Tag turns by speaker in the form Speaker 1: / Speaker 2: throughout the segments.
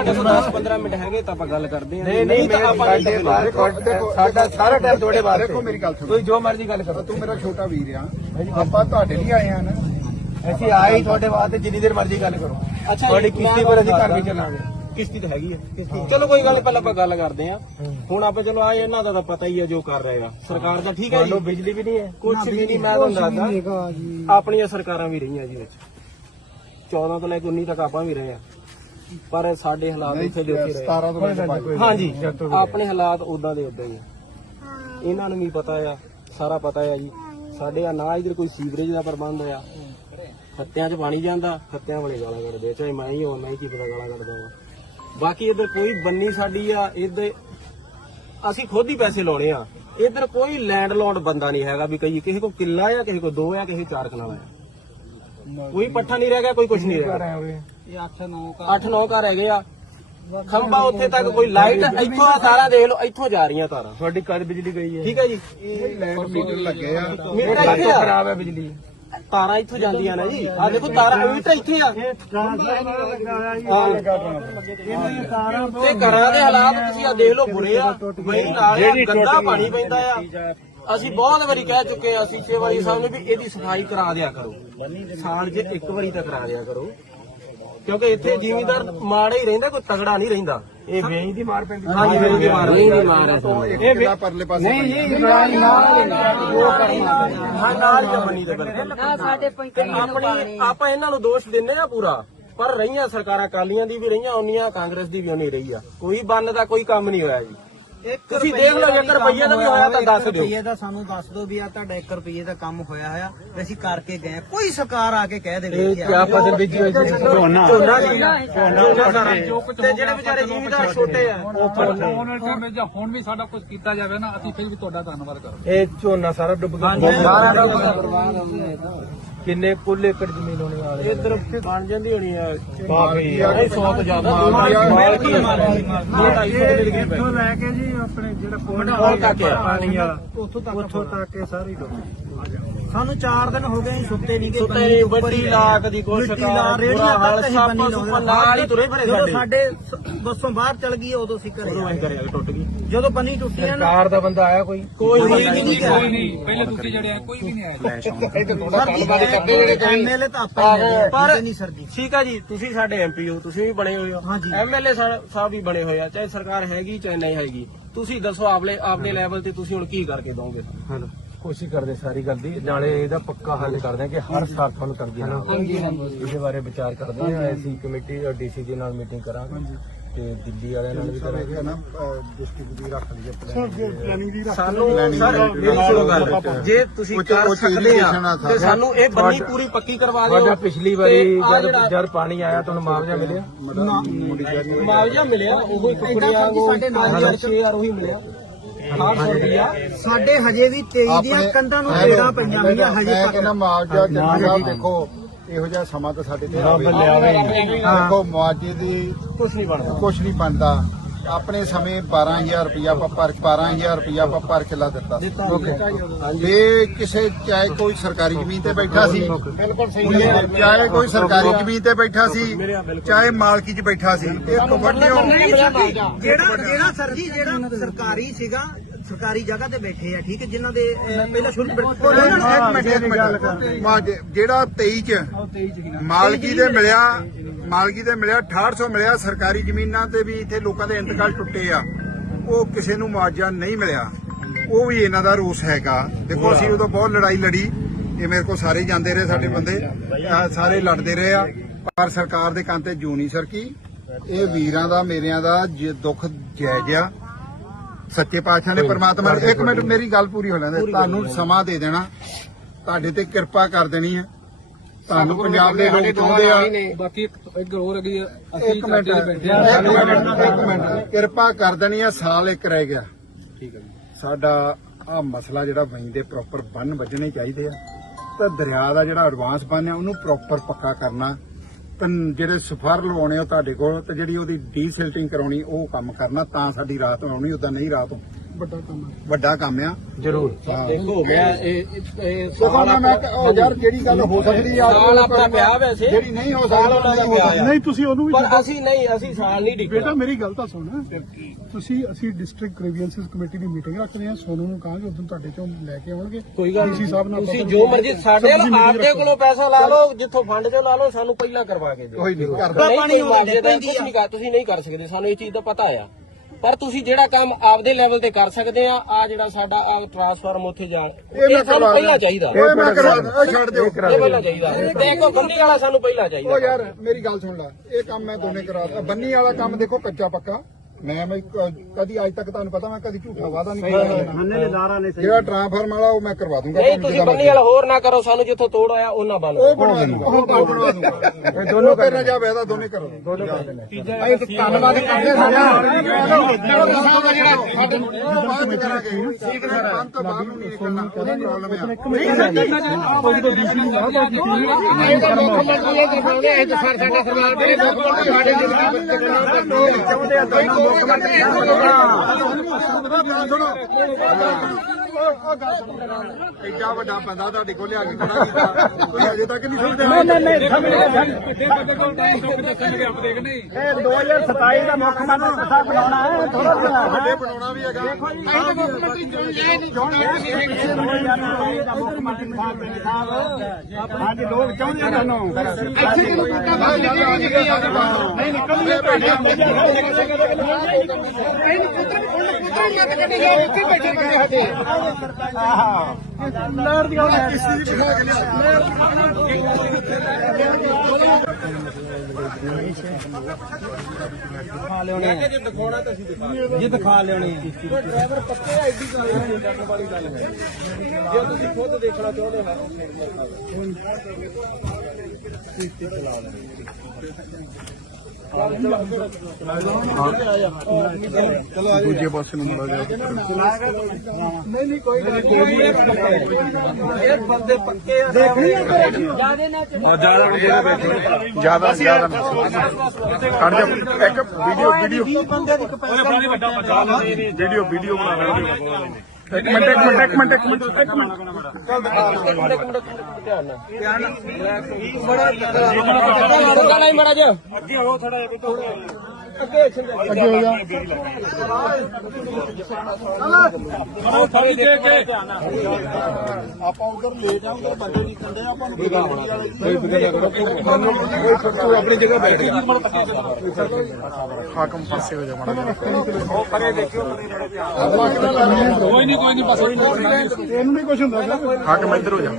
Speaker 1: ਤੁਹਾਡੇ ਕੋਲ 10 15 ਮਿੰਟ ਹੈਗੇ ਤਾਂ ਆਪਾਂ ਗੱਲ ਕਰਦੇ ਹਾਂ।
Speaker 2: ਨਹੀਂ ਨਹੀਂ
Speaker 1: ਤਾਂ
Speaker 2: ਮੈਂ
Speaker 1: ਆਪਾਂ ਨਹੀਂ
Speaker 2: ਸਾਡੇ ਬਾਰੇ
Speaker 1: ਕਰਦੇ।
Speaker 2: ਸਾਡਾ ਸਾਰਾ ਟਾਈਮ ਤੁਹਾਡੇ ਬਾਰੇ
Speaker 3: ਦੇਖੋ ਮੇਰੀ ਗੱਲ ਸੁਣੋ।
Speaker 2: ਤੁਸੀਂ ਜੋ ਮਰਜ਼ੀ ਗੱਲ ਕਰੋ।
Speaker 3: ਤੂੰ ਮੇਰਾ ਛੋਟਾ ਵੀਰ ਆ। ਆਪਾਂ ਤੁਹਾਡੇ ਲਈ ਆਏ ਆ ਨਾ।
Speaker 2: ਅਸੀਂ ਆਏ ਹੀ ਤੁਹਾਡੇ ਵਾਸਤੇ ਜਿੰਨੀ ਦੇਰ ਮਰਜ਼ੀ ਗੱਲ ਕਰੋ।
Speaker 1: ਅੱਛਾ
Speaker 2: ਤੁਹਾਡੀ
Speaker 1: ਮੈਂ
Speaker 2: ਕਿਸ਼ਤੀ ਪਰ ਅਸੀਂ ਘਰ ਵੀ ਚੱਲਾਂਗੇ।
Speaker 1: ਕਿਸ਼ਤੀ ਤਾਂ ਹੈਗੀ ਹੈ। ਚਲੋ ਕੋਈ ਗੱਲ ਪਹਿਲਾਂ ਆਪਾਂ ਗੱਲ ਕਰਦੇ ਹਾਂ। ਹੁਣ ਆਪਾਂ ਚਲੋ ਆ ਇਹਨਾਂ ਦਾ ਤਾਂ ਪਤਾ ਹੀ ਹੈ ਜੋ ਕਰ ਰਹੇ ਆ ਸਰਕਾਰ ਦਾ ਠੀਕ ਹੈ ਜੀ।
Speaker 2: ਤੁਹਾਨੂੰ ਬਿਜਲੀ ਵੀ ਨਹੀਂ ਹੈ।
Speaker 1: ਕੁਝ ਵੀ ਨਹੀਂ ਮੈਂ ਤੁਹਾਨੂੰ ਦੱਸਦਾ। ਆਪਣੀਆਂ ਸਰਕਾਰਾਂ ਵੀ ਰਹੀਆਂ ਜੀ ਵਿੱਚ। 14 ਤੋਂ ਲੈ ਕੇ 19 ਤੱਕ ਆਪਾਂ ਵੀ ਰਹੇ ਆ। ਪਰ ਸਾਡੇ ਹਾਲਾਤ ਇੱਥੇ ਦੇ ਉੱਥੇ ਰਹੇ।
Speaker 3: 17 ਤੋਂ ਲੈ ਕੇ ਬਾਈ।
Speaker 1: ਹਾਂਜੀ ਆਪਣੇ ਹਾਲਾਤ ਉਦਾਂ ਦੇ ਉਦਾਂ ਹੀ ਆ। ਇਹਨਾਂ ਨੂੰ ਵੀ ਪਤਾ ਆ ਸਾਰਾ ਪਤਾ ਆ ਜੀ। ਸਾਡੇ ਆ ਨਾ ਇਧਰ ਕੋਈ ਸੀਵਰੇਜ ਦਾ ਪ੍ਰਬੰਧ ਆ। ਖੱਤਿਆਂ 'ਚ ਪਾਣੀ ਜਾਂਦਾ ਖੱਤਿਆਂ ਵਾਲੇ ਗਾਲਾਂ ਕੱਢਦੇ ਆ। ਚਾਹੇ ਮੈਂ ਹੀ ਹੋਵਾਂ ਮੈਂ ਹੀ ਕੀ ਪਤਾ ਗਾਲਾਂ ਕੱਢਦਾ ਹਾਂ ਬਾਕੀ ਇਧਰ ਕੋਈ ਬੰਨੀ ਸਾਡੀ ਆ ਇੱਧਰ ਅਸੀਂ ਖੁਦ ਹੀ ਪੈਸੇ ਲਾਉਣੇ ਆ। ਇਧਰ ਕੋਈ ਲੈਂਡ ਲੋਡ ਬੰਦਾ ਨਹੀਂ ਹੈਗਾ ਵੀ ਕਈ ਕਿਸੇ ਕੋ ਕਿੱਲਾ ਆ ਕਿਸੇ ਕੋ ਦੋ ਆ ਕਿਸੇ ਕੋ ਚਾਰ ਕਨਾਲ ਆ। ਕੋਈ ਪੱਠਾ ਨਹੀਂ ਰਹਿ ਗਿਆ ਕੋਈ ਕੁਝ ਨਹੀਂ ਰਹਿ ਗਿਆ।
Speaker 2: ਇਹ 8 9
Speaker 1: ਅੱਠ ਨੌ ਘਰ ਹੈਗੇ ਆ। ਖੰਭਾ ਉੱਥੇ ਤੱਕ ਕੋਈ ਲਾਈਟ ਇੱਥੋਂ ਆ ਤਾਰਾਂ ਦੇਖ ਲਓ ਇੱਥੋਂ ਜਾ ਰਹੀਆਂ ਤਾਰਾਂ।
Speaker 2: ਤੁਹਾਡੀ ਕਦ ਬਿਜਲੀ ਗਈ ਹੈ?
Speaker 1: ਠੀਕ ਹੈ ਜੀ।
Speaker 3: ਇਹ ਲੈਂਡ ਮੀਟਰ ਲੱਗੇ ਆ।
Speaker 1: ਮੀਟਰ ਇੱਥੇ
Speaker 2: ਤੋਂ
Speaker 1: ਆ।
Speaker 2: ਖਰਾਬ ਹੈ ਬਿਜਲੀ।
Speaker 1: ਤਾਰਾਂ ਇੱਥੋਂ ਜਾਂਦੀਆਂ ਨੇ ਜੀ। ਆ ਦੇਖੋ ਤਾਰਾਂ ਮੀਟਰ ਇੱਥੇ ਆ। ਤੇ ਘਰਾਂ ਦੇ ਹਾਲਾਤ ਤੁਸੀਂ ਆ ਦੇਖ ਲਓ ਬੁਰੇ ਆ। ਵਹੀ ਨਾਲ ਗੰਦਾ ਪਾਣੀ ਪੈਂਦਾ ਆ। ਅਸੀਂ ਬਹੁਤ ਵਾਰੀ ਕਹਿ ਚੁੱਕੇ ਆ ਅਸੀਂ ਛੇ ਵਾਰੀ ਸਾਹਿਬ ਨੂੰ ਵੀ ਇਹਦੀ ਸਫ਼ਾਈ ਕਰਾ ਦਿਆ ਕਰੋ। ਸਾਲ 'ਚ ਇੱਕ ਵਾਰੀ ਤਾਂ ਕਰਾ ਦਿਆ ਕਰੋ। ਕਿਉਂਕਿ ਇੱਥੇ ਜ਼ਿਮੀਦਾਰ ਮਾੜਾ ਹੀ ਰਹਿੰਦਾ ਕੋਈ ਤਗੜਾ ਨਹੀਂ ਰਹਿੰਦਾ।
Speaker 2: ਇਹ ਵੇਈ ਦੀ ਮਾਰ ਪੈਂਦੀ।
Speaker 1: ਹਾਂਜੀ ਵੇਈ ਦੀ ਮਾਰ ਵੇਈ ਦੀ ਮਾਰ ਹੈ
Speaker 3: ਇੱਕ ਕਿਲਾ ਪਰਲੇ ਪਾਸੇ ਨਹੀਂ
Speaker 1: ਹਾਂ ਨਾਲ ਹੀ ਆ ਬਣੀ ਦੇ ਬਿਲਕੁਲ ਆਪਣੀ ਆਪਾਂ ਇਹਨਾਂ ਨੂੰ ਦੋਸ਼ ਦਿੰਨੇ ਆ ਪੂਰਾ। ਪਰ ਰਹੀਆਂ ਸਰਕਾਰਾਂ ਕਾਲੀਆਂ ਦੀ ਵੀ ਰਹੀਆਂ ਉਹਨੀਆਂ ਕਾਂਗਰਸ ਦੀ ਵੀ ਉਨੀ ਰਹੀ ਆ। ਕੋਈ ਬੰਨ ਦਾ ਕੋਈ ਕੰਮ ਨਹੀਂ ਹੋਇਆ ਜੀ। ਤੁਸੀਂ ਦੇਖ ਲਓ ਇੱਕ ਰੁਪਈਆ ਦਾ ਵੀ ਹੋਇਆ ਤਾਂ ਦੱਸ ਦਿਓ।
Speaker 4: ਰੁਪਈਏ ਦਾ ਸਾਨੂੰ ਦੱਸ ਦਿਓ ਵੀ ਆ ਤੁਹਾਡਾ 1 ਰੁਪਈਏ ਦਾ ਕੰਮ ਹੋਇਆ ਹੋਇਆ ਤੇ ਅਸੀਂ ਕਰਕੇ ਗਏ ਕੋਈ ਸਰਕਾਰ ਆ ਕੇ ਕਹਿ ਦੇਵੇ ਕਿ
Speaker 2: ਕਿਆ ਫਸਲ ਬੀਜੀ ਹੋਈ ਸੀ। ਝੋਨਾ।
Speaker 1: ਝੋਨਾ ਜੀ ਝੋਨਾ ਸਾਰਾ। ਤੇ ਜਿਹੜੇ ਵਿਚਾਰੇ ਜ਼ਿਮੀਦਾਰ ਛੋਟੇ ਆ।
Speaker 5: ਟਾਈਮ ਵਿੱਚ ਜਾਂ ਹੁਣ ਵੀ ਸਾਡਾ ਕੁਝ ਕੀਤਾ ਜਾਵੇ ਨਾ ਅਸੀਂ ਫਿਰ ਵੀ ਤੁਹਾਡਾ ਧੰਨਵਾਦ ਕਰਾਂਗੇ।
Speaker 2: ਇਹ ਝੋਨਾ ਸਾਰਾ ਡੁੱਬ ਗਿਆ। ਕਿੰਨੇ ਕੁੱਲ ਏਕੜ ਜ਼ਮੀਨ ਹੋਣੀ ਵਾਲੀ
Speaker 1: ਇੱਧਰ ਬਣ ਜਾਂਦੀ ਹੋਣੀ ਆ
Speaker 2: ਬਾਕੀ
Speaker 1: ਨਹੀਂ 100 ਤੋਂ ਜ਼ਿਆਦਾ ਮਾਲ ਕੀ ਮਾਲ
Speaker 2: ਇੱਥੋਂ ਲੈ ਕੇ ਜੀ ਆਪਣੇ ਜਿਹੜਾ
Speaker 1: ਕੋਲ ਤੱਕ ਆ।
Speaker 2: ਪਾਣੀ ਵਾਲਾ
Speaker 4: ਉੱਥੋਂ ਤੱਕ
Speaker 2: ਉੱਥੋਂ ਤੱਕ ਇਹ ਸਾਰੇ ਡੁੱਬ
Speaker 4: ਸਾਨੂੰ 4 ਦਿਨ ਹੋ ਗਏ ਸੁੱਤੇ ਨਹੀਂ ਗਏ
Speaker 1: ਸੁੱਤੇ ਵੱਡੀ ਲਾਕ ਦੀ ਕੋਈ ਸ਼ਿਕਾਰ, ਬੁਰਾ ਹਾਲ, ਸੱਪ
Speaker 4: ਬੰਨੀ
Speaker 1: ਸੁੱਪ ਨਾਲ ਹੀ ਤੁਰੇ
Speaker 4: ਜਦੋਂ
Speaker 1: ਸਾਡੇ।
Speaker 4: ਸਾਡੇ ਬੱਸੋਂ ਬਾਹਰ ਚਲ ਗਈ ਉਦੋਂ ਅਸੀਂ ਘਰੇ
Speaker 1: ਉਦੋਂ। ਅਸੀਂ ਕਰਿਆ ਟੁੱਟ ਗਈ।
Speaker 4: ਜਦੋਂ ਬੰਨੀ ਟੁੱਟੀ ਨਾ
Speaker 2: ਸਰਕਾਰ ਦਾ ਬੰਦਾ ਆਇਆ ਕੋਈ?
Speaker 1: ਕੋਈ ਨਹੀਂ
Speaker 5: ਕੋਈ ਨਹੀਂ ਪਹਿਲੇ ਤੁਸੀਂ ਜਿਹੜੇ ਕੋਈ ਵੀ ਨਹੀਂ ਆਇਆ।
Speaker 4: ਐਮਐਲਏ ਤਾਂ ਆਪਾਂ
Speaker 1: ਪਰ
Speaker 4: ਨਹੀਂ ਸਰਦੀ
Speaker 1: ਠੀਕ ਆ ਜੀ ਤੁਸੀਂ ਸਾਡੇ ਐਮਪੀ ਹੋ ਤੁਸੀਂ ਵੀ ਬਣੇ ਹੋਏ ਹੋ।
Speaker 4: ਹਾਂਜੀ।
Speaker 1: ਐਮਐਲਏ ਸਾਹਿਬ ਵੀ ਬਣੇ ਹੋਏ ਆ ਚਾਹੇ ਸਰਕਾਰ ਹੈਗੀ ਚਾਹੇ ਨਹੀਂ ਹੈਗੀ। ਤੁਸੀਂ ਦੱਸੋ ਆਪਲੇ ਆਪਣੇ ਲੈਵਲ ਤੇ ਤੁਸੀਂ ਹੁਣ ਕੀ ਕਰਕੇ ਦੋਗੇ?
Speaker 2: ਕੋਸ਼ਿਸ਼ ਕਰਦੇ ਸਾਰੀ ਗੱਲ ਦੀ ਨਾਲੇ ਇਹਦਾ ਪੱਕਾ ਹੱਲ ਕਰਦੇ ਆ ਕਿ ਹਰ ਸਾਲ ਤੁਹਾਨੂੰ ਕਰਦੇ ਆ ਇਹਦੇ ਬਾਰੇ ਵਿਚਾਰ ਕਰਦੇ ਆ ਐਸੀ ਕਮੇਟੀ ਔਰ ਡੀਸੀਜੀ ਨਾਲ ਮੀਟਿੰਗ ਕਰਾਂਗੇ ਤੇ ਦਿੱਲੀ ਵਾਲਿਆਂ ਨਾਲ ਵੀ ਕਰਾਂਗੇ।
Speaker 3: ਹੈ ਨਾ ਡਿਸਟ੍ਰਿਕਟ ਦੀ ਰੱਖ ਲਈਏ ਪਲਾਨਿੰਗ ਦੀ
Speaker 1: ਸਾਨੂੰ ਸਰ ਮੇਰੀ ਸੁਣੋ ਗੱਲ। ਜੇ ਤੁਸੀਂ ਕਰ ਸਕਦੇ ਆ ਤੇ ਸਾਨੂੰ ਇਹ ਬੰਨੀ ਪੂਰੀ ਪੱਕੀ ਕਰਵਾ ਦਿਓ।
Speaker 2: ਤੁਹਾਡਾ ਪਿਛਲੀ ਵਾਰੀ ਜਦ ਜਦ ਪਾਣੀ ਆਇਆ ਤੁਹਾਨੂੰ ਮੁਆਵਜ਼ਾ ਮਿਲਿਆ?
Speaker 1: ਮੁਆਵਜ਼ਾ ਮਿਲਿਆ ਉਹ ਕੁਕੜੀਆਂ ਨੂੰ
Speaker 4: ਸਾਡੇ ਨਾਲ
Speaker 1: 6000 ਉਹੀ ਮਿਲਿਆ। 800 ਰੁਪਿਆ
Speaker 4: ਸਾਡੇ ਹਜੇ ਵੀ 23 ਦੀਆਂ ਕੰਧਾਂ ਨੂੰ ਢੇੜਾਂ ਪਈਆਂ ਹੋਈਆਂ ਹਜੇ ਤੱਕ।
Speaker 3: ਕਹਿੰਦਾ ਮੁਆਵਜ਼ਾ ਸਾਹਿਬ ਦੇਖੋ ਇਹੋ ਜਿਹਾ ਸਮਾਂ ਤਾਂ ਸਾਡੇ ਤੇ ਆਵੇ। ਦੇਖੋ ਮੁਆਵਜ਼ੇ ਦੀ
Speaker 1: ਕੁਝ ਨਹੀਂ ਬਣਦਾ।
Speaker 3: ਕੁਛ ਨਹੀਂ ਬਣਦਾ। ਆਪਣੇ ਸਮੇਂ 12000 ਰੁਪਇਆ ਆਪਾਂ ਪਰ 12000 ਰੁਪਇਆ ਆਪਾਂ ਪਰ ਕਿੱਲਾ ਦਿੱਤਾ ਸੀ। ਜੇ ਕਿਸੇ ਚਾਹੇ ਕੋਈ ਸਰਕਾਰੀ ਜ਼ਮੀਨ ਤੇ ਬੈਠਾ ਸੀ ਚਾਹੇ ਕੋਈ ਸਰਕਾਰੀ ਜ਼ਮੀਨ ਤੇ ਬੈਠਾ ਸੀ ਚਾਹੇ ਮਾਲਕੀ 'ਚ ਬੈਠਾ ਸੀ ਇੱਕ ਵੱਡਿਓ
Speaker 4: ਜਿਹੜਾ ਜਿਹੜਾ ਸਰ ਜੀ ਜਿਹੜਾ ਸਰਕਾਰੀ ਸੀਗਾ ਸਰਕਾਰੀ ਜਗ੍ਹਾ ਤੇ ਬੈਠੇ ਆ ਠੀਕ ਹੈ ਜਿਨ੍ਹਾਂ ਦੇ ਅਹ, ਪਹਿਲਾਂ ਸ਼ੁਰੂ
Speaker 3: ਇੱਕ ਮਿੰਟ ਇੱਕ ਮਿੰਟ ਜਿਹੜਾ 23 ਚ ਮਾਲਕੀ ਦੇ ਮਿਲਿਆ ਮਾਲਕੀ ਦੇ ਮਿਲਿਆ 6800 ਮਿਲਿਆ ਸਰਕਾਰੀ ਜ਼ਮੀਨਾਂ ਤੇ ਵੀ ਇੱਥੇ ਲੋਕਾਂ ਦੇ ਇੰਤਕਾਲ ਟੁੱਟੇ ਆ। ਉਹ ਕਿਸੇ ਨੂੰ ਮੁਆਵਜ਼ਾ ਨਹੀਂ ਮਿਲਿਆ। ਉਹ ਵੀ ਇਹਨਾਂ ਦਾ ਰੋਸ ਹੈਗਾ। ਦੇਖੋ ਅਸੀਂ ਉਦੋਂ ਬਹੁਤ ਲੜਾਈ ਲੜੀ। ਇਹ ਮੇਰੇ ਕੋਲ ਸਾਰੇ ਜਾਂਦੇ ਰਹੇ ਸਾਡੇ ਬੰਦੇ। ਸਾਰੇ ਲੜਦੇ ਰਹੇ ਆ। ਪਰ ਸਰਕਾਰ ਦੇ ਕੰਨ ਤੇ ਜੂ ਨਹੀਂ ਸਰਕੀ। ਇਹ ਵੀਰਾਂ ਦਾ ਮੇਰਿਆਂ ਦਾ ਜ- ਦੁੱਖ ਜਾਇਜ਼ ਆ। ਸੱਚੇ ਪਾਤਸ਼ਾਹ ਨੇ ਪਰਮਾਤਮਾ ਨੇ ਇੱਕ ਮਿੰਟ ਮੇਰੀ ਗੱਲ ਪੂਰੀ ਹੋ ਲੈਂਦੇ ਤੁਹਾਨੂੰ ਸਮਾਂ ਦੇ ਦੇਣਾ। ਤੁਹਾਡੇ ਤੇ ਕਿਰਪਾ ਕਰ ਦੇਣੀ ਹੈ। ਤੁਹਾਨੂੰ ਪੰਜਾਬ ਦੇ ਲੋਕ ਚਾਹੁੰਦੇ ਆ।
Speaker 5: ਬਾਕੀ ਇੱਕ ਹੋਰ ਆ,
Speaker 3: ਇੱਕ
Speaker 5: ਅਸੀਂ ਚਾਚੇ ਦੇ ਬੈਠੇ ਆ
Speaker 3: ਇੱਕ ਮਿੰਟ ਇੱਕ ਮਿੰਟ। ਕਿਰਪਾ ਕਰ ਦੇਣੀ ਹੈ ਸਾਲ ਇੱਕ ਰਹਿ ਗਿਆ। ਠੀਕ ਹੈ ਸਾਡਾ ਆ ਮਸਲਾ ਜਿਹੜਾ ਵਹੀਂ ਦੇ ਪ੍ਰੋਪਰ ਬੰਨ ਵੱਜਣੇ ਚਾਹੀਦੇ ਆ। ਤਾਂ ਦਰਿਆ ਦਾ ਜਿਹੜਾ ਐਡਵਾਂਸ ਬੰਨ ਹੈ ਉਹਨੂੰ ਪ੍ਰੋਪਰ ਪੱਕਾ ਕਰਨਾ ਜਿਹੜੇ ਸਫਰ ਲਵਾਉਣੇ ਉਹ ਤੁਹਾਡੇ ਕੋਲ, ਤੇ ਜਿਹੜੀ ਉਹਦੀ ਡੀਸਿਲਟਿੰਗ ਕਰਾਉਣੀ, ਉਹ ਕੰਮ ਕਰਨਾ, ਤਾਂ ਸਾਡੀ ਰਾਤ ਆਉਣੀ ਉਦਾਂ ਨਹੀਂ ਰਾਤ ਵੱਡਾ ਕੰਮ ਆ।
Speaker 2: ਜ਼ਰੂਰ।
Speaker 1: ਦੇਖੋ ਮੈਂ ਇਹ ਇਹ- ਇਹ
Speaker 3: ਦੇਖੋ
Speaker 1: ਸਾਲ
Speaker 3: ਮੈਂ ਮੈਂ ਉਹ ਯਾਰ ਜਿਹੜੀ ਗੱਲ ਹੋ ਸਕਦੀ ਆ?
Speaker 1: ਸਾਲ ਆਪਣਾ ਪਿਆ ਵੈਸੇ।
Speaker 3: ਜਿਹੜੀ ਨਹੀਂ ਹੋ ਸਕਦੀ
Speaker 1: ਸਾਲ ਉਹਨਾਂ ਦਾ ਪਿਆ ਆ।
Speaker 6: ਨਹੀਂ ਤੁਸੀਂ ਉਹਨੂੰ ਵੀ
Speaker 1: ਪਰ ਅਸੀਂ ਨਹੀਂ ਅਸੀਂ ਸਾਲ ਨਹੀਂ
Speaker 6: ਬੇਟਾ
Speaker 1: ਡਿੱਗਣਾ
Speaker 6: ਮੇਰੀ ਗੱਲ ਤਾਂ ਸੁਣ। ਤੁਸੀਂ ਅਸੀਂ ਡਿਸਟ੍ਰਿਕਟ ਗ੍ਰੀਵੈਂਸਸ ਕਮੇਟੀ ਦੀ ਮੀਟਿੰਗ ਰੱਖਦੇ ਹਾਂ ਸੋਨੂੰ ਨੂੰ ਕਹਾਂਗੇ ਉਦੋਂ ਤੁਹਾਡੇ ਚੋਂ ਲੈ ਕੇ ਆਉਣਗੇ।
Speaker 1: ਕੋਈ ਗੱਲ
Speaker 6: ਡੀਸੀ ਸਾਹਿਬ ਨਾਲ
Speaker 1: ਤੁਸੀਂ
Speaker 6: ਆਪਾਂ
Speaker 1: ਜੋ ਮਰਜ਼ੀ ਸਾਡੇ ਆਪਦੇ
Speaker 6: ਰੱਖੋ।
Speaker 1: ਕੋਲੋਂ ਪੈਸਾ ਲਾ ਲਓ ਜਿੱਥੋਂ ਫੰਡ ਚੋਂ ਲਾ ਲਓ ਸਾਨੂੰ ਪਹਿਲਾਂ ਕਰਵਾ ਕੇ ਦਿਓ।
Speaker 3: ਕੋਈ ਨਹੀਂ ਕਰਦਾ।
Speaker 1: ਨਹੀਂ
Speaker 4: ਪਾਣੀ
Speaker 1: ਕੋਈ ਮੁਆਵਜ਼ੇ ਦਾ
Speaker 4: ਪੈਂਦੀ
Speaker 1: ਕੁਝ
Speaker 4: ਆ।
Speaker 1: ਨਹੀਂ ਕਰ ਤੁਸੀਂ ਨਹੀਂ ਕਰ ਸਕਦੇ ਸਾਨੂੰ ਇਹ ਚੀਜ਼ ਦਾ ਪਤਾ ਆ। ਪਰ ਤੁਸੀਂ ਜਿਹੜਾ ਕੰਮ ਆਪਦੇ ਲੈਵਲ ਤੇ ਕਰ ਸਕਦੇ ਆ ਆ ਜਿਹੜਾ ਸਾਡਾ ਆ ਟਰਾਂਸਫਾਰਮ ਉੱਥੇ ਜਾਣ
Speaker 3: ਇਹ
Speaker 1: ਸਾਨੂੰ ਪਹਿਲਾਂ ਚਾਹੀਦਾ।
Speaker 3: ਓਏ ਮੈਂ ਕਰਵਾ ਦਿੰਦਾ ਛੱਡ ਦਿਓ।
Speaker 1: ਇਹ ਪਹਿਲਾਂ ਚਾਹੀਦਾ। ਇੱਕ ਬੰਦੀ ਵਾਲਾ ਸਾਨੂੰ ਪਹਿਲਾਂ ਚਾਹੀਦਾ।
Speaker 3: ਉਹ ਯਾਰ ਮੇਰੀ ਗੱਲ ਸੁਣ ਲੈ। ਇਹ ਕੰਮ ਮੈਂ ਦੋਨੇ ਕਰਾ ਬੰਨੀ ਵਾਲਾ ਕੰਮ ਦੇਖੋ ਕੱਚਾ ਪੱਕਾ। ਮੈਂ ਮੈਂ ਕ- ਕਦੀ ਅੱਜ ਤੱਕ ਤੁਹਾਨੂੰ ਪਤਾ ਮੈਂ ਕਦੀ ਝੂਠਾ ਵਾਦਾ ਨਹੀਂ ਕੀਤਾ ਜਿਹੜਾ ਟ੍ਰਾਂਸਫਾਰਮ ਵਾਲਾ ਉਹ ਮੈਂ ਕਰਵਾ ਦੂੰਗਾ
Speaker 1: ਨਹੀਂ ਤੁਸੀਂ ਬੰਦੀ ਵਾਲਾ ਹੋਰ ਨਾ ਕਰੋ ਸਾਨੂੰ ਜਿੱਥੋਂ ਤੋੜ ਆਇਆ ਉਹਨਾਂ ਬੰਨ
Speaker 3: ਉਹ ਬਣਵਾ ਦੂੰਗਾ ਉਹ ਬਣਵਾ ਦੂੰਗਾ। ਇਹ ਦੋਨੋਂ ਕਰਨਾ ਜਾ ਵੈਦਾ ਦੋਨੇ ਕਰੋ। ਦੋਨੇ ਕਰ ਦੇਣੇ ਧੰਨਵਾਦ ਕਰਦੇ ਸਾਡਾ। ਬਾਅਦ ਕਰਾਂਗੇ ਸੀਕ੍ਰੇਟ ਬੰਦ ਤੋਂ ਬਾਹਰ ਨੂੰ ਨਹੀਂ ਨਿਕਲਣਾ ਉਹਦੀ ਪ੍ਰੋਬਲਮ ਆ। ਸੁਣੋ। ਐਡਾ ਵੱਡਾ ਬੰਦਾ ਤੁਹਾਡੇ ਕੋਲ ਲਿਆ ਕੇ ਖੜਾ ਕੀਤਾ ਤੁਸੀਂ ਅਜੇ ਤੱਕ ਨਹੀਂ ਸਮਝਦੇ ਨਹੀਂ ਨਹੀਂ
Speaker 5: ਕਿੱਥੇ ਬੰਦੇ ਕੋਲ ਟਾਈਮ ਤੋਂ ਦੱਸਣਗੇ ਆਪ ਦੇਖ ਨਹੀਂ
Speaker 3: ਵੱਡੇ ਬਣਾਉਣਾ ਵੀ ਹੈਗਾ
Speaker 6: ਅੱਜ ਲੋਕ ਚਾਹੁੰਦੇ ਆ ਤੁਹਾਨੂੰ
Speaker 3: ਨਹੀਂ ਨਿਕਲਦੇ ਬੈਠੇ
Speaker 1: ਜੇ ਦਿਖਾ ਲੈਣੇ ਆ ਡਰਾਈਵਰ ਪੱਕੇ ਆਈਡੀ ਚਲਾਉਂਦੇ ਨੇ। ਵਾਲੀ ਗੱਲ ਹੈ ਜੇ ਤੁਸੀਂ ਖੁਦ ਦੇਖਣਾ ਚਾਹੁੰਦੇ ਹੋ
Speaker 3: ਦੂਜੇ ਪਾਸੇ ਨੂੰ ਮੁੜਾ ਜਾ
Speaker 1: ਨਹੀਂ ਨਹੀਂ ਕੋਈ ਗੱਲ ਨਹੀਂ। ਇਹ ਬੰਦੇ ਪੱਕੇ ਆ ਦੇਖਣੀ ਜਿਆਦੇ ਨਾ
Speaker 3: ਜ਼ਿਆਦਾ ਜ਼ਿਆਦਾ ਕੱਢ ਜਾ। ਇੱਕ ਵੀਡੀਓ ਵੀਡੀਓ ਵੀਡੀਓ ਵੀਡੀਓ ਬਣਾ ਲੈ ਇੱਕ ਮਿੰਟ ਇੱਕ ਮਿੰਟ ਇੱਕ ਮਿੰਟ ਇੱਕ ਮਿੰਟ ਇੱਕ ਮਿੰਟ।
Speaker 1: ਇੱਕ ਮਿੰਟ ਇੱਕ ਮਿੰਟ ਧਿਆਨ ਨਾਲ ਧਿਆਨ ਨਾਲ ਬੜਾ ਨਹੀਂ ਮੜਾ ਜਾ ਅੱਗੇ ਹੋ ਥੋੜਾ ਜਿਹਾ ਅੱਗੇ ਅੱਗੇ
Speaker 6: ਅੱਗੇ ਹੋ ਜਾ।
Speaker 5: ਥੋੜੀ ਦੇ ਕੇ।
Speaker 3: ਆਪਾਂ ਉਧਰ ਲੈ ਜਾਵਾਂਗੇ ਬੰਦੇ ਨਹੀਂ ਕੰਦੇ ਆਪਾਂ ਨੂੰ
Speaker 2: ਤੂੰ ਆਪਣੀ ਜਗ੍ਹਾ ਬੈਠ
Speaker 3: ਹਾਕਮ ਪਾਸੇ ਹੋ ਜਾ ਮਾੜਾ
Speaker 5: ਕੋਈ ਨਹੀਂ ਕੋਈ ਨਹੀਂ ਬਸ
Speaker 6: ਇਹਨੂੰ ਨਹੀਂ ਕੁਝ ਹੁੰਦਾ
Speaker 3: ਹਾਕਮ ਇੱਧਰ ਹੋ ਜਾ।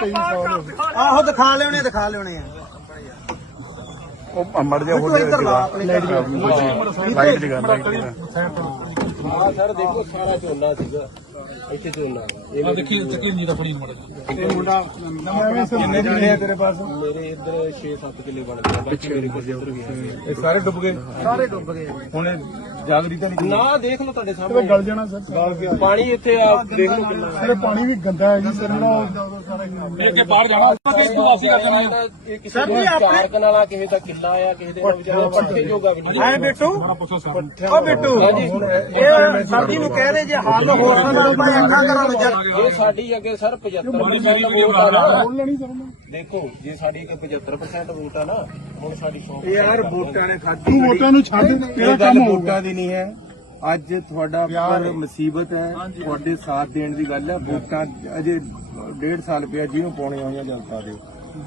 Speaker 6: ਕਈ
Speaker 4: ਆਹੋ ਦਿਖਾ ਲਿਓਣੇ ਦਿਖਾ ਲਿਓਣੇ ਆ।
Speaker 3: ਉਹ ਮੜ ਜਾ ਹੋ
Speaker 4: ਆਪਣੇ
Speaker 3: ਲਾਈਟ ਦੀ ਗੱਲ ਲਾਈਟ ਦੀ
Speaker 1: ਆ ਸਰ ਦੇਖੋ ਸਾਰਾ ਝੋਨਾ ਸੀਗਾ। ਇੱਥੇ ਝੋਨਾ
Speaker 5: ਆ ਦੇਖੀ ਤਕੀਰ ਨਹੀਂ ਰਫੜੀ ਮੜ
Speaker 6: ਕਿੰਨੇ ਜਣੇ ਆ ਤੇਰੇ ਪਾਸ?
Speaker 1: ਮੇਰੇ ਇੱਧਰ 6-7 ਕਿੱਲੇ ਬਣ ਗਏ ਬਾਕੀ ਮੇਰੇ ਕੋਲ ਇੱਧਰ ਵੀ ਆ।
Speaker 2: ਇਹ ਸਾਰੇ ਡੁੱਬ ਗਏ?
Speaker 4: ਸਾਰੇ ਡੁੱਬ ਗਏ।
Speaker 2: ਹੁਣ ਇਹ ਜਾਗਰੀ ਤਾਂ ਨਹੀਂ
Speaker 1: ਨਾ ਦੇਖ ਲਓ ਤੁਹਾਡੇ
Speaker 6: ਤੇ
Speaker 1: ਸਾਹਮਣੇ
Speaker 6: ਗਲ ਜਾਣਾ ਸਰ?
Speaker 1: ਪਾਣੀ ਇੱਥੇ ਆ ਦੇਖ ਲਓ ਕਿੰਨਾ
Speaker 6: ਸਾਰੇ। ਪਾਣੀ ਵੀ ਗੰਦਾ ਹੈ ਜੀ ਸਰ ਨਾ
Speaker 5: ਇਹ ਕੇ ਬਾਹਰ ਜਾਣਾ ਤੇ ਤੂੰ ਅਸੀਂ ਕਰ ਜਾਣਾ। ਹੈ।
Speaker 1: ਇਹ ਕਿਸੇ ਦਾ ਚਾਰ ਕਨਾਲਾ ਕਿਸੇ ਦਾ ਕਿੱਲਾ ਆ ਕਿਸੇ ਦੇ ਨਾਲ ਵਿਚਾਰਾ ਪੱਠੇ ਜੋਗਾ ਵੀ ਨਹੀਂ।
Speaker 4: ਐ ਬਿੱਟੂ।
Speaker 5: ਬੜਾ ਪੁੱਛੋ ਸਰ।
Speaker 4: ਓ ਬਿੱਟੂ। ਇਹ ਸਰਦੀ ਨੂੰ ਕਹਿ ਰਹੇ ਜੇ ਹੱਲ ਹੋਰ ਨਾ ਆਪਾਂ ਇੱਥਾ ਕਰਾਂ ਜਾ
Speaker 1: ਜੇ ਸਾਡੀ ਅੱਗੇ ਸਰ 75% ਵੋਟ ਆ ਨਾ
Speaker 6: ਬੋਲ ਲੈਣੀ ਸਰ ਉਹਨੇ।
Speaker 1: ਦੇਖੋ ਜੇ ਸਾਡੀ ਅੱਗੇ 75% ਵੋਟ ਆ ਨਾ ਹੁਣ ਸਾਡੀ 100
Speaker 2: ਯਾਰ ਵੋਟਾਂ ਨੇ ਖਾਧੀ
Speaker 6: ਤੂੰ ਵੋਟਾਂ ਨੂੰ ਛੱਡ ਤੇਰਾ
Speaker 2: ਇਹ ਗੱਲ
Speaker 6: ਕੰਮ ਹੋਊਗਾ।
Speaker 2: ਵੋਟਾਂ ਦੀ ਨਹੀਂ ਹੈ। ਅੱਜ ਤੁਹਾਡਾ ਉੱਪਰ ਮੁਸੀਬਤ ਹੈ। ਤੁਹਾਡੇ ਸਾਥ ਦੇਣ ਦੀ ਗੱਲ ਹੈ। ਵੋਟਾਂ ਅਜੇ ਡੇਢ ਸਾਲ ਪਿਆ ਜਿਹਨੂੰ ਪਾਉਣੀਆਂ ਹੋਈਆਂ ਜਨਤਾ ਦੇ।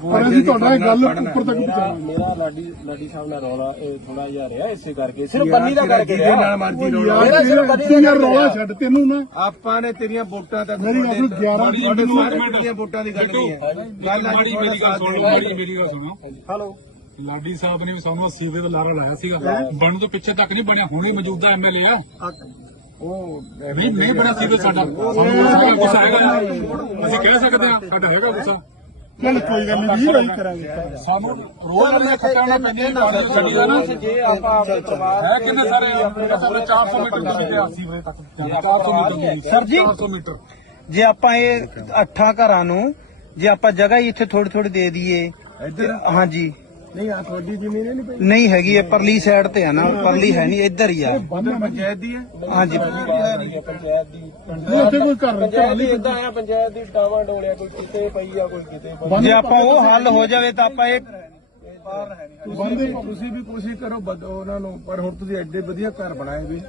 Speaker 6: ਪਰ ਅਸੀਂ ਤੁਹਾਡਾ ਇਹ ਗੱਲ ਉੱਪਰ ਤੱਕ ਪਹੁੰਚਾਵਾਂਗੇ
Speaker 1: ਮੇਰਾ ਲਾਡੀ ਲਾਡੀ ਸਾਹਿਬ ਨਾਲ ਰੌਲਾ ਥੋੜਾ ਜਿਹਾ ਰਿਹਾ ਇਸੇ ਕਰਕੇ। ਸਿਰਫ ਬੰਨੀ ਦਾ ਕਰਕੇ
Speaker 2: ਜਿਹਦੇ ਨਾਲ
Speaker 1: ਰਿਹਾ
Speaker 2: ਮਰਜ਼ੀ ਰੋਣਾ
Speaker 6: ਯਾਰ ਤੂੰ ਯਾਰ ਰੌਲਾ ਛੱਡ ਤੈਨੂੰ ਨਾ।
Speaker 2: ਆਪਾਂ ਨੇ ਤੇਰੀਆਂ ਵੋਟਾਂ ਤੱਕ
Speaker 6: ਮੇਰੀ ਗੱਲ ਸੁਣ 11
Speaker 2: ਤੁਹਾਡੇ ਸਾਰੇ ਦੀਆਂ ਵੋਟਾਂ ਦੀ ਗੱਲ ਨਹੀਂ ਹੈ। ਗੱਲ ਅੱਜ
Speaker 5: ਮਾੜੀ ਮੇਰੀ ਗੱਲ ਸੁਣੋ। ਮਾੜੀ ਮੇਰੀ ਗੱਲ ਸੁਣੋ।
Speaker 1: ਹਲੋ।
Speaker 5: ਲਾਡੀ ਸਾਹਿਬ ਨੇ ਵੀ ਸਾਨੂੰ ਸੀਵੇ ਦਾ ਲਾਰਾ ਲਾਇਆ ਸੀਗਾ। ਬਣਨ ਤੋਂ ਪਿੱਛੇ ਤੱਕ ਨਹੀਂ ਬਣਿਆ। ਹੁਣ ਵੀ ਮੌਜੂਦਾ ਐਮਐਲਏ ਆ।
Speaker 2: ਉਹ
Speaker 5: ਨਹੀਂ ਨਹੀਂ ਬਣਿਆ ਸੀਵੇ ਸਾਡਾ। ਸਾਨੂੰ ਗੁੱਸਾ ਹੈਗਾ। ਨਾ। ਅਸੀਂ ਕਹਿ ਸਕਦੇ ਹਾਂ ਸਾਡਾ ਹੈਗਾ ਗੁੱਸਾ।
Speaker 6: ਚੱਲ ਕੋਈ ਗੱਲ ਨਹੀਂ ਜੀ ਭਾਈ ਕਰਾਂਗੇ।
Speaker 5: ਸਾਨੂੰ ਰੋਜ਼ ਆਪਣੇ ਖੱਟਾਂ ਨਾਲ ਪੈਂਦੀ ਗੱਡੀ ਦਾ ਨਾ
Speaker 1: ਜੇ ਆਪਾਂ ਆਪਣੇ ਪਰਿਵਾਰ
Speaker 5: ਹੈ ਕਿੰਨੇ ਸਾਰੇ ਆਪਣੇ ਪੂਰੇ 400 ਮੀਟਰ ਤੇ ਸੀਵਰੇਜ ਤੱਕ 400 ਮੀਟਰ
Speaker 4: ਸਰ ਜੀ
Speaker 5: 400 ਮੀਟਰ।
Speaker 4: ਜੇ ਆਪਾਂ ਇਹ ਅੱਠਾਂ ਘਰਾਂ ਨੂੰ ਜੇ ਆਪਾਂ ਜਗ੍ਹਾ ਹੀ ਇੱਥੇ ਥੋੜੀ ਥੋੜੀ ਦੇ ਦਈਏ। ਹਾਂਜੀ।
Speaker 2: ਨਹੀਂ ਆ ਤੁਹਾਡੀ ਜ਼ਮੀਨ ਹੀ ਨਹੀਂ ਪਈ।
Speaker 4: ਨਹੀਂ ਹੈਗੀ ਇਹ ਪਰਲੀ ਸਾਈਡ ਤੇ ਆ ਨਾ ਪਰਲੀ ਹੈ ਨਹੀਂ ਇੱਧਰ ਹੀ ਆ।
Speaker 2: ਪੰਚਾਇਤ ਦੀ ਹੈ?
Speaker 4: ਹਾਂਜੀ।
Speaker 1: ਪੰਚਾਇਤ ਦੀ
Speaker 6: ਨਹੀਂ, ਇੱਥੇ ਕੋਈ ਘਰ
Speaker 1: ਪੰਚਾਇਤ ਦੀ ਇਦਾਂ ਆ ਪੰਚਾਇਤ ਦੀ ਟਾਵਾ ਡੋਲਿਆ ਕੋਈ ਕਿਤੇ ਪਈ ਆ ਕੋਈ ਕਿਤੇ ਪਈ
Speaker 4: ਜੇ ਆਪਾਂ ਉਹ ਹੱਲ ਹੋ ਜਾਵੇ ਤਾਂ ਆਪਾਂ ਇਹ
Speaker 2: ਤੁਸੀਂ ਤੁਸੀਂ ਵੀ ਕੋਸ਼ਿਸ਼ ਕਰੋ ਬਦ- ਉਹਨਾਂ ਨੂੰ ਪਰ ਹੁਣ ਤੁਸੀਂ ਐਡੇ ਵਧੀਆ ਘਰ ਬਣਾਏ ਵੀ।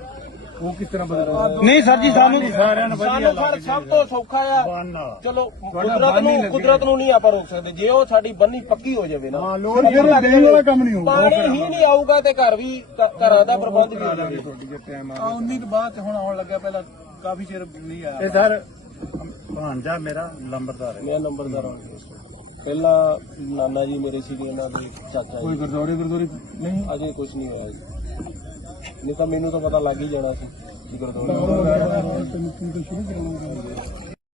Speaker 2: ਉਹ ਕਿਸ ਤਰ੍ਹਾਂ ਬਦਲੋ
Speaker 4: ਨਹੀਂ ਸਰ ਜੀ ਸਾਨੂੰ
Speaker 1: ਸਾਨੂੰ ਸਰ ਸਭ ਤੋਂ ਸੌਖਾ ਆ। ਚਲੋ ਕੁਦਰਤ ਨੂੰ ਕੁਦਰਤ ਨੂੰ ਨਹੀਂ ਆਪਾਂ ਰੋਕ ਸਕਦੇ। ਜੇ ਉਹ ਸਾਡੀ ਬੰਨੀ ਪੱਕੀ ਹੋ ਜਾਵੇ ਨਾ
Speaker 6: ਹਾਂ ਲੋੜ ਫਿਰ ਦੇਣ ਵਾਲਾ ਕੰਮ ਨਹੀਂ ਹੋਊਗਾ।
Speaker 1: ਪਾਣੀ ਹੀ ਨਹੀਂ ਆਊਗਾ ਤੇ ਘਰ ਵੀ ਘਰਾਂ ਦਾ ਪ੍ਰਬੰਧ ਵੀ ਹੋ ਜਾਵੇ
Speaker 2: ਤੁਹਾਡੀ ਜੇ ਟਾਈਮ ਆ
Speaker 7: ਆ 19 ਤੋਂ ਬਾਅਦ ਹੁਣ ਆਉਣ ਲੱਗਾ ਪਹਿਲਾਂ ਕਾਫੀ ਚਿਰ ਨਹੀਂ ਆਇਆ।
Speaker 2: ਇਹ ਸਰ
Speaker 7: ਭਾਂਜਾ ਮੇਰਾ ਲੰਬਰਦਾਰ ਹੈ।
Speaker 1: ਮੈਂ ਨੰਬਰਦਾਰ ਹਾਂ। ਪਹਿਲਾਂ ਨਾਨਾ ਜੀ ਮੇਰੇ ਸੀਗੇ ਇਹਨਾਂ ਦੇ ਚਾਚਾ
Speaker 2: ਕੋਈ
Speaker 1: ਜੀ
Speaker 2: ਗੁਰਦੁਆਰੇ ਗੁਰਦੁਆਰੇ ਨਹੀਂ।
Speaker 1: ਅਜੇ ਕੁਝ ਨਹੀਂ ਹੋਇਆ ਜੀ। ਨਹੀਂ ਤਾਂ ਮੈਨੂੰ ਤਾਂ ਪਤਾ ਲੱਗ ਹੀ ਜਾਣਾ ਸੀ ਕਿ